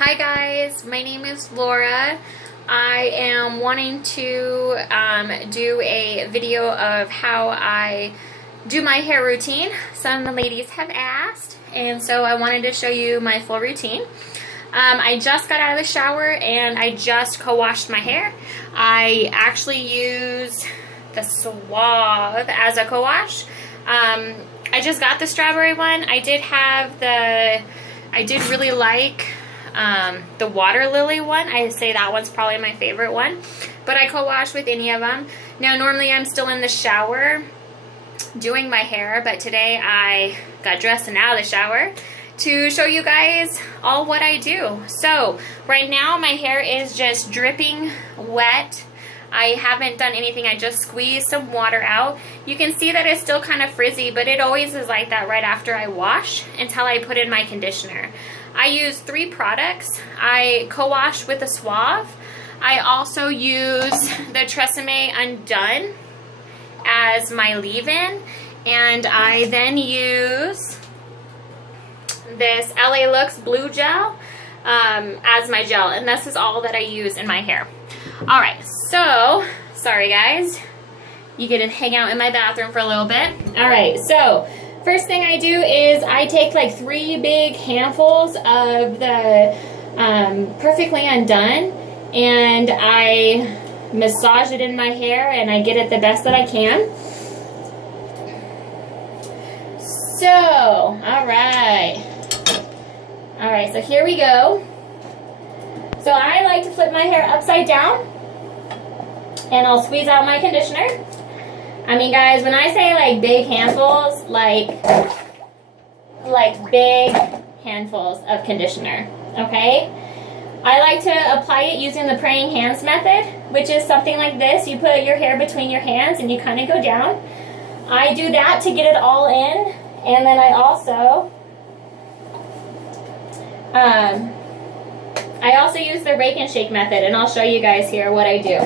Hi guys, my name is Laura. I am wanting to do a video of how I do my hair routine. Some of the ladies have asked, and so I wanted to show you my full routine. I just got out of the shower and I just co-washed my hair. I actually use the Suave as a co-wash. I just got the strawberry one. I did really like the water lily one. I say that one's probably my favorite one, but I co-wash with any of them. Now normally I'm still in the shower doing my hair, but today I got dressed and out of the shower to show you guys all what I do. So right now my hair is just dripping wet. I haven't done anything. I just squeezed some water out. You can see that it's still kind of frizzy, but it always is like that right after I wash until I put in my conditioner. I use 3 products. I co-wash with the Suave. I also use the Tresemme Undone as my leave-in, and I then use this LA Looks Blue Gel as my gel, and this is all that I use in my hair. Alright, so, sorry guys, you get to hang out in my bathroom for a little bit. Alright, so, first thing I do is I take like 3 big handfuls of the Perfectly Undone, and I massage it in my hair and I get it the best that I can. So, alright, so here we go. So I like to flip my hair upside down and I'll squeeze out my conditioner. I mean guys, when I say like big handfuls, like big handfuls of conditioner, okay? I like to apply it using the praying hands method, which is something like this. You put your hair between your hands and you kind of go down. I do that to get it all in, and then I also use the rake and shake method, and I'll show you guys here what I do.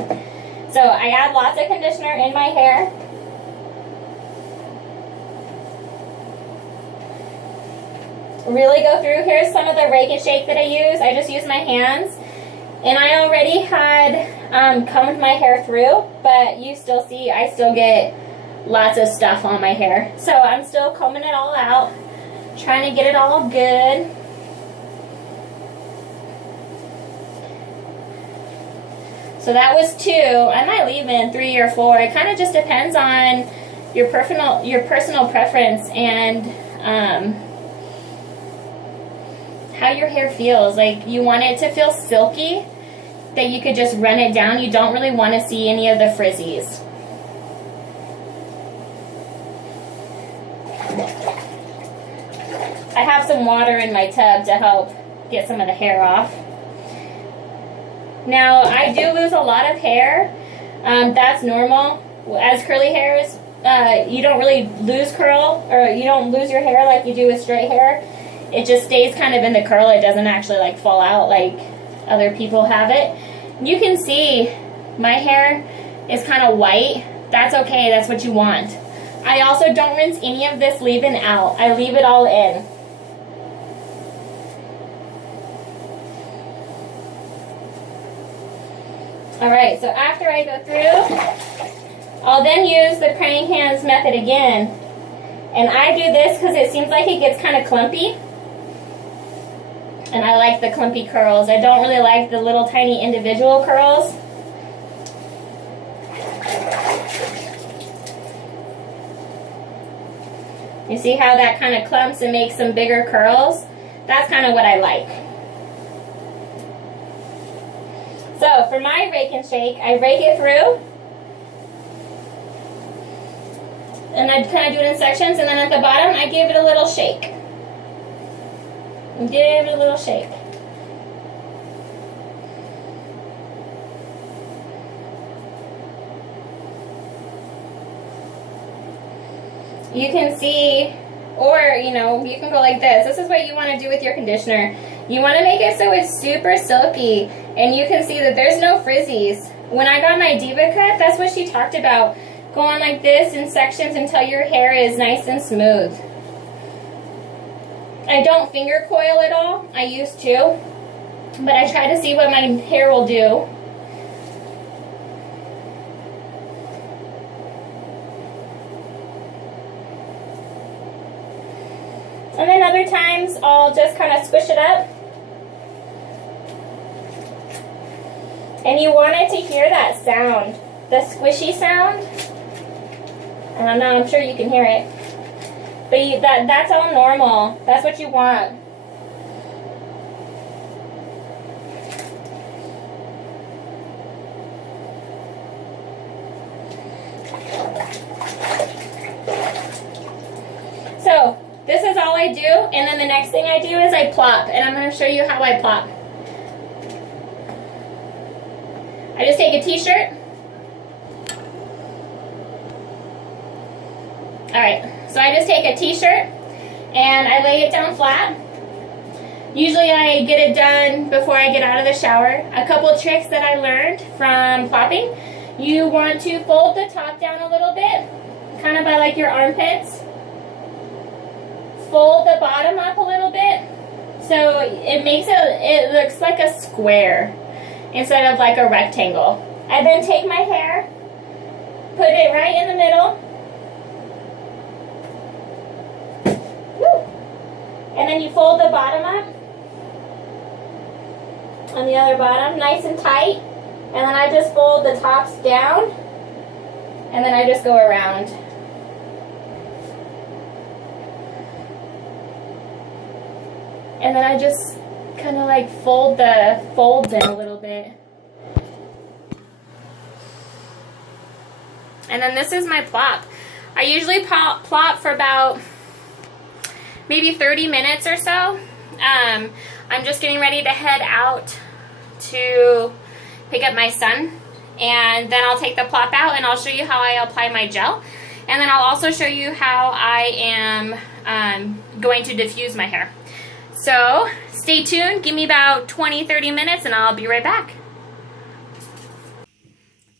So I add lots of conditioner in my hair. Really go through. Here's some of the rake and shake that I use. I just use my hands, and I already had combed my hair through, but you still see I still get lots of stuff on my hair. So I'm still combing it all out, trying to get it all good. So that was 2. I might leave in 3 or 4. It kind of just depends on your personal preference and how your hair feels. Like, you want it to feel silky, that you could just run it down. You don't really want to see any of the frizzies. I have some water in my tub to help get some of the hair off. Now, I do lose a lot of hair. That's normal. As curly hairs, you don't really lose curl, or you don't lose your hair like you do with straight hair. It just stays kind of in the curl. It doesn't actually like fall out like other people have it. You can see my hair is kind of white. That's okay. That's what you want. I also don't rinse any of this leave-in out. I leave it all in. Alright, so after I go through, I'll then use the praying hands method again. And I do this because it seems like it gets kind of clumpy. And I like the clumpy curls. I don't really like the little tiny individual curls. You see how that kind of clumps and makes some bigger curls? That's kind of what I like. So for my rake and shake, I rake it through. And I kind of do it in sections, and then at the bottom I give it a little shake. Give it a little shake. You can see, or you know, you can go like this. This is what you want to do with your conditioner. You want to make it so it's super silky, and you can see that there's no frizzies. When I got my Diva cut, that's what she talked about. Going like this in sections until your hair is nice and smooth. I don't finger coil at all. I used to. but I try to see what my hair will do. And then other times I'll just kind of squish it up. And you wanted to hear that sound, the squishy sound. I don't know, I'm sure you can hear it. But that's all normal. That's what you want. So, this is all I do, and then the next thing I do is I plop, and I'm going to show you how I plop. I just take a t-shirt. Alright, so I just take a t-shirt and I lay it down flat. Usually I get it done before I get out of the shower. A couple tricks that I learned from plopping. You want to fold the top down a little bit, kind of by like your armpits. Fold the bottom up a little bit so it looks like a square instead of like a rectangle. I then take my hair, put it right in the middle, and then you fold the bottom up on the other bottom, nice and tight, and then I just fold the tops down, and then I just go around. And then I just kind of like fold the folds in a little bit. And then this is my plop. I usually plop for about maybe 30 minutes or so. I'm just getting ready to head out to pick up my son. And then I'll take the plop out and I'll show you how I apply my gel. And then I'll also show you how I am going to diffuse my hair. So stay tuned, give me about 20-30 minutes and I'll be right back.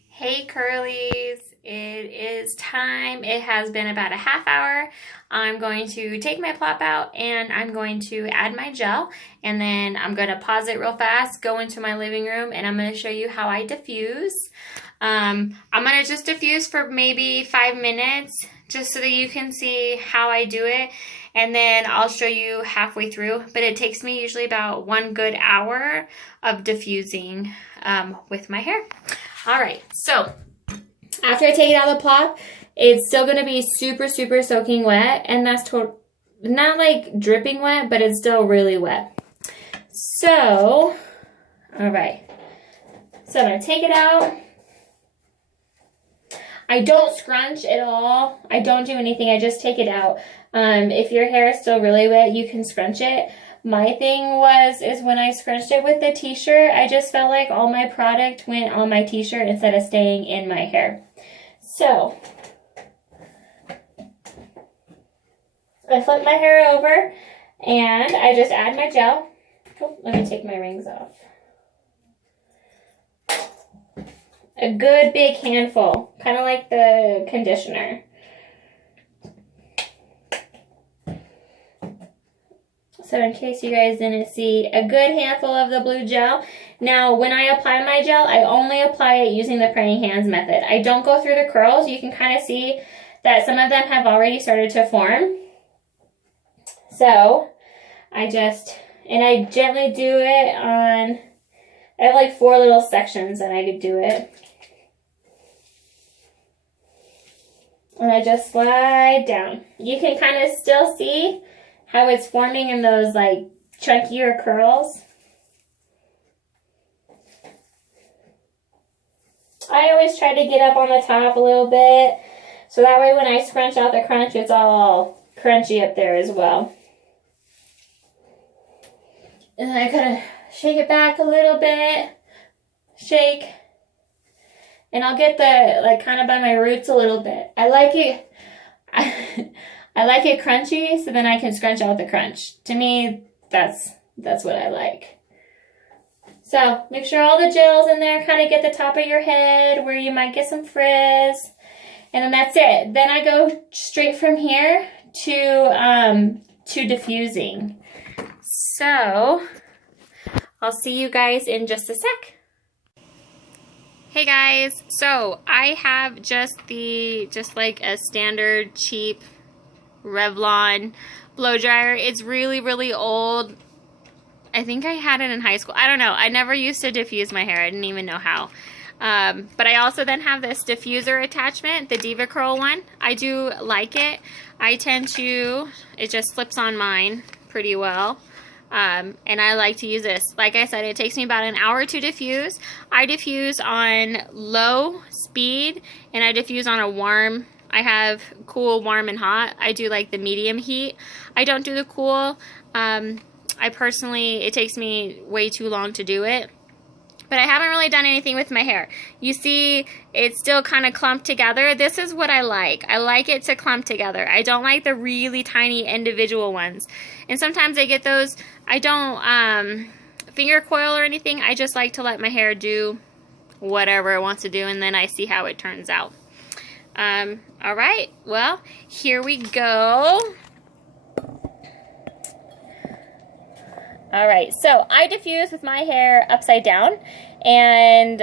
Hey curlies, it is time. It has been about a half hour. I'm going to take my plop out and I'm going to add my gel, and then I'm going to pause it real fast, go into my living room, and I'm going to show you how I diffuse. I'm going to just diffuse for maybe 5 minutes just so that you can see how I do it. And then I'll show you halfway through, but it takes me usually about 1 good hour of diffusing with my hair. All right, so after I take it out of the plop, it's still gonna be super, super soaking wet, and that's not like dripping wet, but it's still really wet. So, all right, so I'm gonna take it out. I don't scrunch at all. I don't do anything, I just take it out. If your hair is still really wet, you can scrunch it. My thing is when I scrunched it with the t-shirt, I just felt like all my product went on my t-shirt instead of staying in my hair. So, I flip my hair over and I just add my gel. Oh, let me take my rings off. A good big handful, kind of like the conditioner. So in case you guys didn't see, a good handful of the blue gel. Now, when I apply my gel, I only apply it using the praying hands method. I don't go through the curls. You can kind of see that some of them have already started to form. So, I gently do it on, I have like 4 little sections that I could do it. And I just slide down. You can kind of still see how it's forming in those like chunkier curls. I always try to get up on the top a little bit, so that way when I scrunch out the crunch, it's all crunchy up there as well. And then I kind of shake it back a little bit, shake, and I'll get the, like, kind of by my roots a little bit. I like it, I like it crunchy, so then I can scrunch out the crunch. To me, that's what I like. So, make sure all the gel's in there, kind of get the top of your head where you might get some frizz. And then that's it. Then I go straight from here to diffusing. So, I'll see you guys in just a sec. Hey guys, so I have just like a standard cheap Revlon blow dryer. It's really, really old. I think I had it in high school. I don't know. I never used to diffuse my hair. I didn't even know how. But I also then have this diffuser attachment, the Diva Curl one. I do like it. It just slips on mine pretty well. And I like to use this. Like I said, it takes me about an hour to diffuse. I diffuse on low speed, and I diffuse on a warm. I have cool, warm, and hot. I do like the medium heat. I don't do the cool. It takes me way too long to do it. But I haven't really done anything with my hair. You see, it's still kind of clumped together. This is what I like. I like it to clump together. I don't like the really tiny individual ones. And sometimes I get those. I don't finger coil or anything. I just like to let my hair do whatever it wants to do, and then I see how it turns out. All right, well, here we go. All right, so I diffuse with my hair upside down, and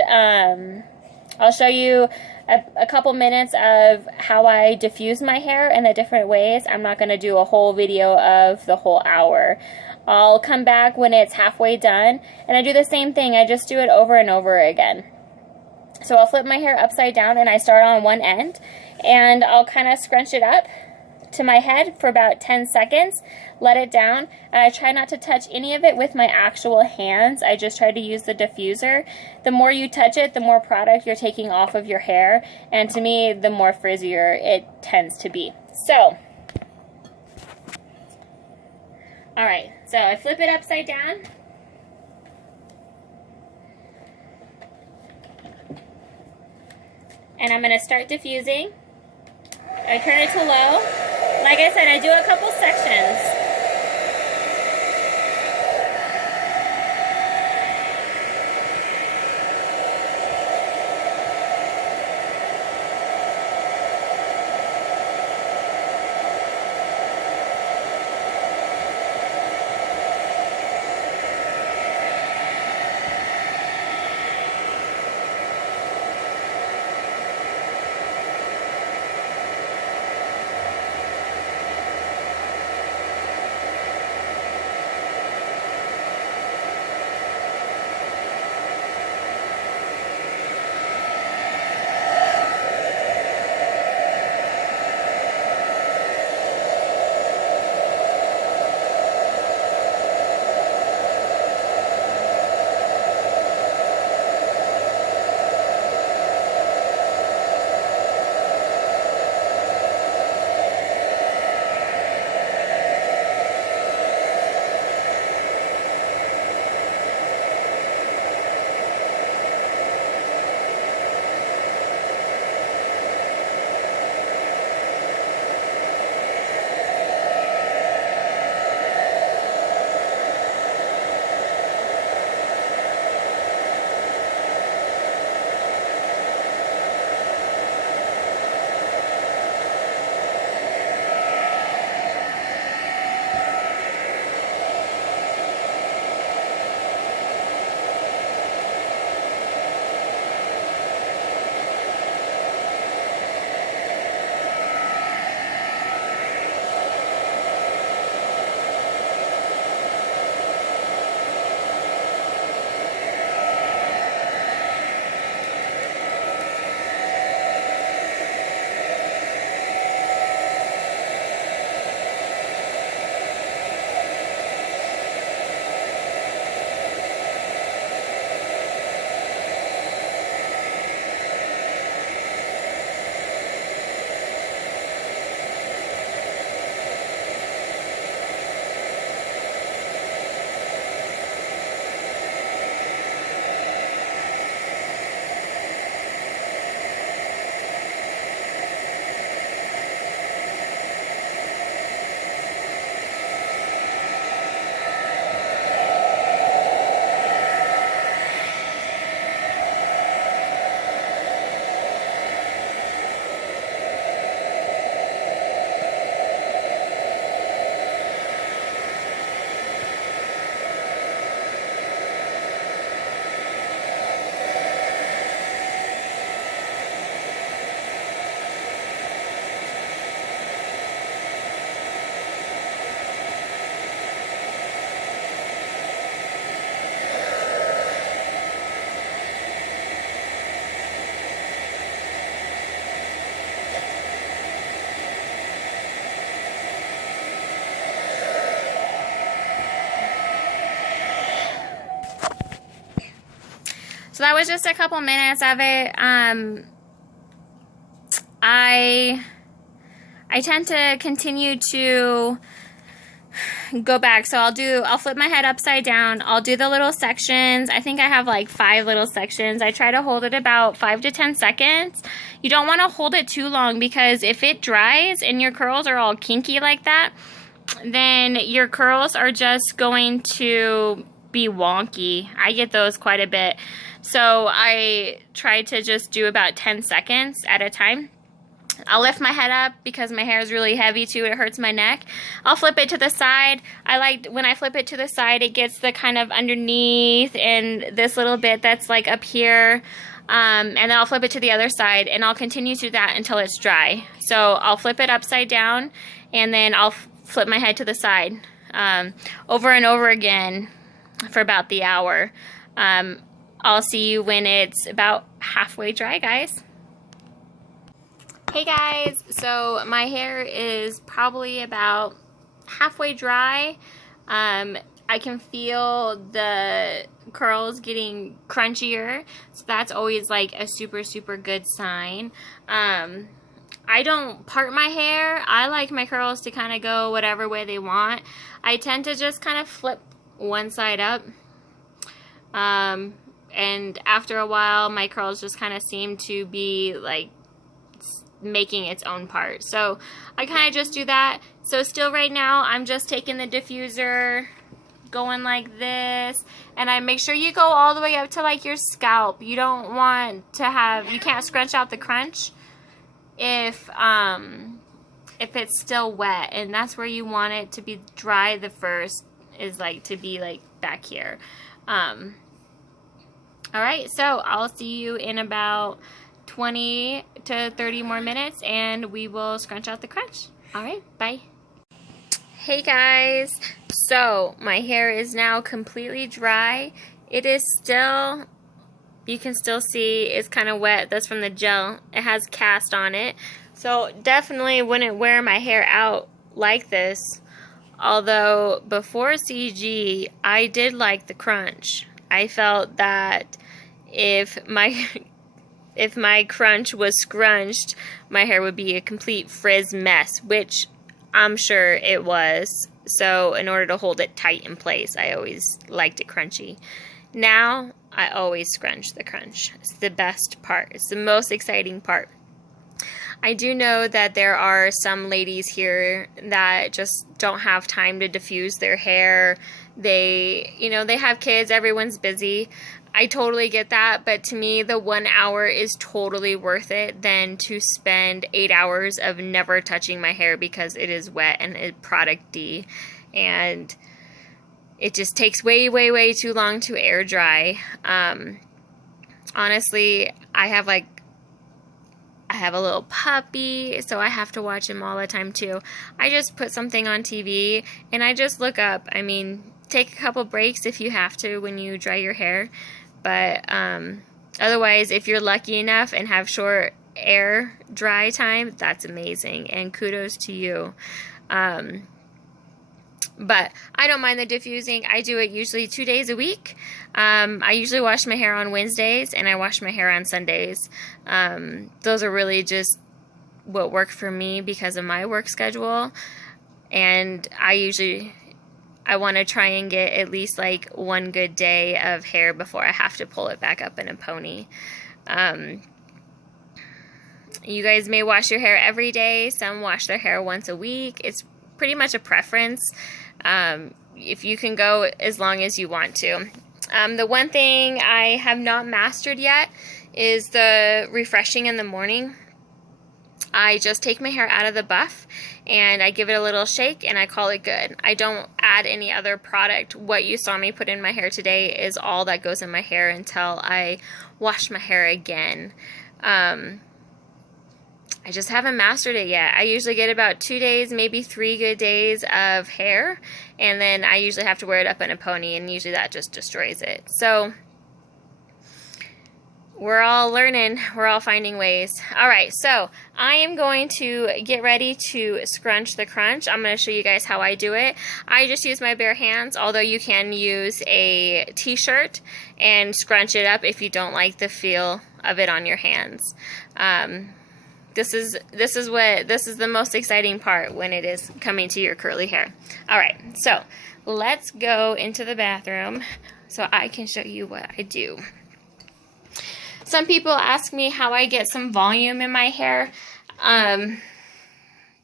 I'll show you a couple minutes of how I diffuse my hair in the different ways. I'm not going to do a whole video of the whole hour. I'll come back when it's halfway done, and I do the same thing. I just do it over and over again. So I'll flip my hair upside down, and I start on one end, and I'll kind of scrunch it up to my head for about 10 seconds, let it down, and I try not to touch any of it with my actual hands. I just try to use the diffuser. The more you touch it, the more product you're taking off of your hair, and to me, the more frizzier it tends to be. So, alright, so I flip it upside down. And I'm going to start diffusing. I turn it to low. Like I said, I do a couple sections. So that was just a couple minutes of it. I tend to continue to go back. So I'll flip my head upside down. I'll do the little sections. I think I have like 5 little sections. I try to hold it about 5 to 10 seconds. You don't want to hold it too long, because if it dries and your curls are all kinky like that, then your curls are just going to be wonky. I get those quite a bit. So I try to just do about 10 seconds at a time. I'll lift my head up because my hair is really heavy too. It hurts my neck. I'll flip it to the side. I like when I flip it to the side, it gets the kind of underneath and this little bit that's like up here. And then I'll flip it to the other side, and I'll continue to that until it's dry. So I'll flip it upside down, and then I'll flip my head to the side over and over again for about the hour. I'll see you when it's about halfway dry, guys. Hey guys, so my hair is probably about halfway dry. I can feel the curls getting crunchier, so that's always like a super, super good sign. I don't part my hair. I like my curls to kind of go whatever way they want. I tend to just kind of flip one side up. And after a while, my curls just kind of seem to be like making its own part. So I kind of just do that. So still right now, I'm just taking the diffuser, going like this, and I make sure you go all the way up to like your scalp. You don't want to have, you can't scrunch out the crunch if it's still wet, and that's where you want it to be dry. The first is like to be like back here. Alright, so I'll see you in about 20 to 30 more minutes, and we will scrunch out the crunch. Alright, bye. Hey guys, so my hair is now completely dry. It is still, you can still see it's kind of wet. That's from the gel. It has cast on it. So definitely wouldn't wear my hair out like this. Although before CG, I did like the crunch. I felt that if my crunch was scrunched, my hair would be a complete frizz mess, which I'm sure it was. So in order to hold it tight in place, I always liked it crunchy. Now, I always scrunch the crunch. It's the best part. It's the most exciting part. I do know that there are some ladies here that just don't have time to diffuse their hair. They have kids, everyone's busy. I totally get that, but to me, the 1 hour is totally worth it than to spend 8 hours of never touching my hair because it is wet and it's product D. And it just takes way, way, way too long to air dry. Honestly, I have a little puppy, so I have to watch him all the time too. I just put something on TV and I just look up. I mean, take a couple breaks if you have to when you dry your hair. But otherwise, if you're lucky enough and have short air dry time, that's amazing. And kudos to you. But I don't mind the diffusing. I do it usually 2 days a week. I usually wash my hair on Wednesdays and I wash my hair on Sundays. Those are really just what work for me because of my work schedule. And I want to try and get at least like one good day of hair before I have to pull it back up in a pony. You guys may wash your hair every day. Some wash their hair once a week. It's pretty much a preference. If you can go as long as you want to. The one thing I have not mastered yet is the refreshing in the morning. I just take my hair out of the buff and I give it a little shake and I call it good. I don't add any other product. What you saw me put in my hair today is all that goes in my hair until I wash my hair again. I just haven't mastered it yet. I usually get about 2 days, maybe 3 good days of hair, and then I usually have to wear it up in a pony, and usually that just destroys it. So We're all learning. We're all finding ways. All right, so I am going to get ready to scrunch the crunch. I'm going to show you guys how I do it. I just use my bare hands, although you can use a t-shirt and scrunch it up if you don't like the feel of it on your hands. This is the most exciting part when it is coming to your curly hair. All right, so let's go into the bathroom so I can show you what I do. Some people ask me how I get some volume in my hair.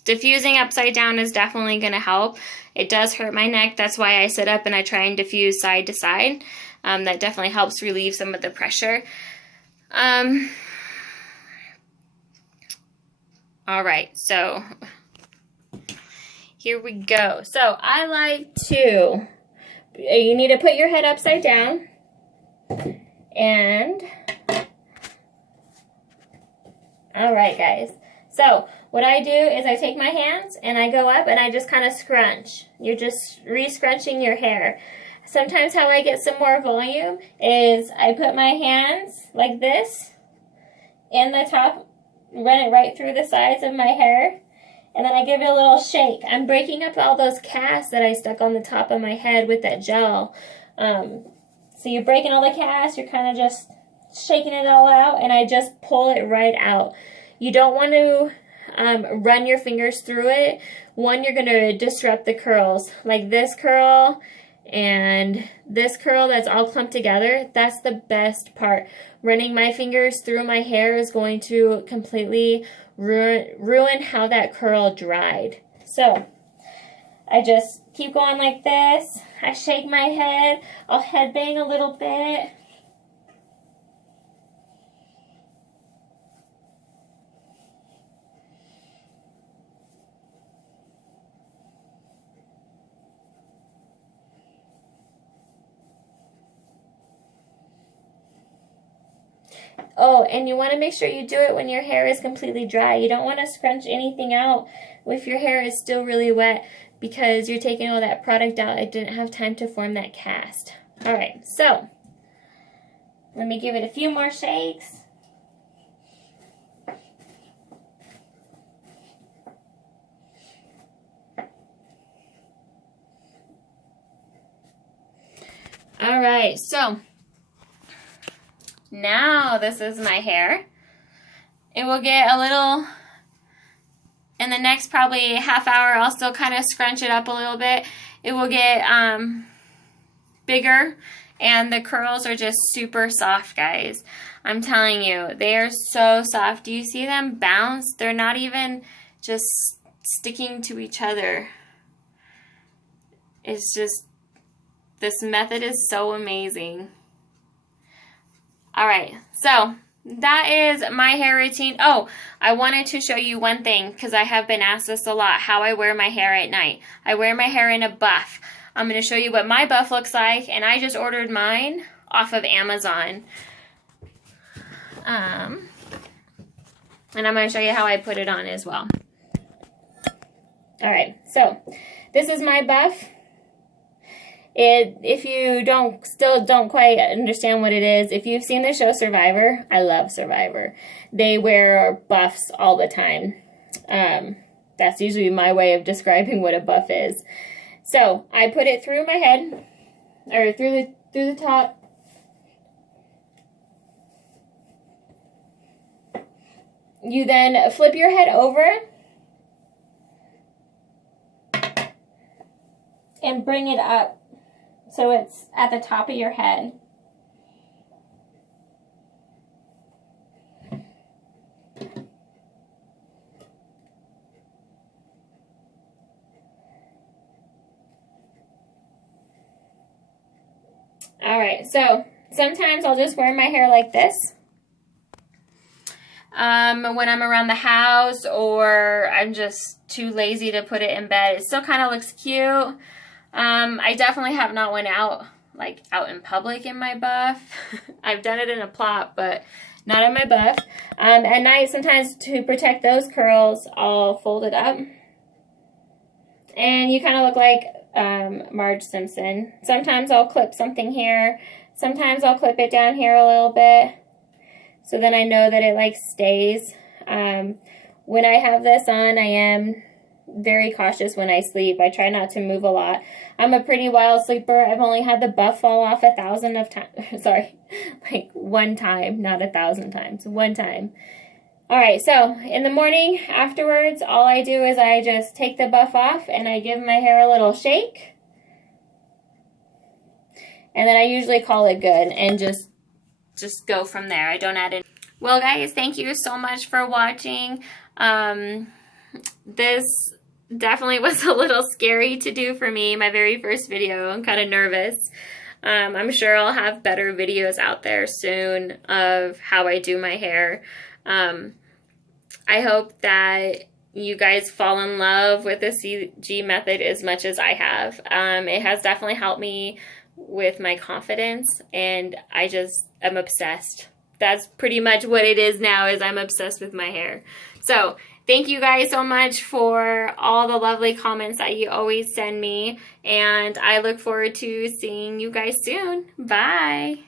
Diffusing upside down is definitely going to help. It does hurt my neck. That's why I sit up and I try and diffuse side to side. That definitely helps relieve some of the pressure. All right, so here we go. So I like to, you need to put your head upside down and... All right, guys. So what I do is I take my hands and I go up and I just kind of scrunch. You're just re-scrunching your hair. Sometimes how I get some more volume is I put my hands like this in the top, run it right through the sides of my hair, and then I give it a little shake. I'm breaking up all those casts that I stuck on the top of my head with that gel. So you're breaking all the casts, you're kind of just shaking it all out, and I just pull it right out. You don't want to run your fingers through it. One, you're going to disrupt the curls. Like this curl and this curl that's all clumped together, that's the best part. Running my fingers through my hair is going to completely ruin how that curl dried. So I just keep going like this. I shake my head. I'll headbang a little bit. Oh, and you want to make sure you do it when your hair is completely dry. You don't want to scrunch anything out if your hair is still really wet because you're taking all that product out. It didn't have time to form that cast. All right, so let me give it a few more shakes. All right, so now this is my hair. It will get a little, in the next probably half hour, I'll still kind of scrunch it up a little bit. It will get bigger, and the curls are just super soft, guys. I'm telling you, they are so soft. Do you see them bounce? They're not even just sticking to each other. It's just, this method is so amazing. All right, so that is my hair routine. Oh, I wanted to show you one thing because I have been asked this a lot, how I wear my hair at night. I wear my hair in a buff. I'm going to show you what my buff looks like, and I just ordered mine off of Amazon. And I'm going to show you how I put it on as well. All right, so this is my buff. If you still don't quite understand what it is, if you've seen the show Survivor, I love Survivor. They wear buffs all the time. That's usually my way of describing what a buff is. So I put it through my head, or through the top. You then flip your head over and bring it up. So it's at the top of your head. All right, so sometimes I'll just wear my hair like this. When I'm around the house or I'm just too lazy to put it in bed. It still kind of looks cute. I definitely have not went out in public in my buff. I've done it in a plop, but not in my buff. At night, sometimes to protect those curls, I'll fold it up. And you kind of look like Marge Simpson. Sometimes I'll clip something here. Sometimes I'll clip it down here a little bit. so then I know that it like stays. When I have this on, I am very cautious when I sleep. I try not to move a lot. I'm a pretty wild sleeper. I've only had the buff fall off 1,000 of times. Sorry, like one time, not 1,000 times. One time. All right, so in the morning afterwards, all I do is I just take the buff off and I give my hair a little shake. And then I usually call it good and just go from there. I don't add it. Well, guys, thank you so much for watching. This definitely was a little scary to do for me, my very first video. I'm kind of nervous. I'm sure I'll have better videos out there soon of how I do my hair. I hope that you guys fall in love with the CG method as much as I have. It has definitely helped me with my confidence, and I just am obsessed. That's pretty much what it is now, is I'm obsessed with my hair. So thank you guys so much for all the lovely comments that you always send me, and I look forward to seeing you guys soon. Bye.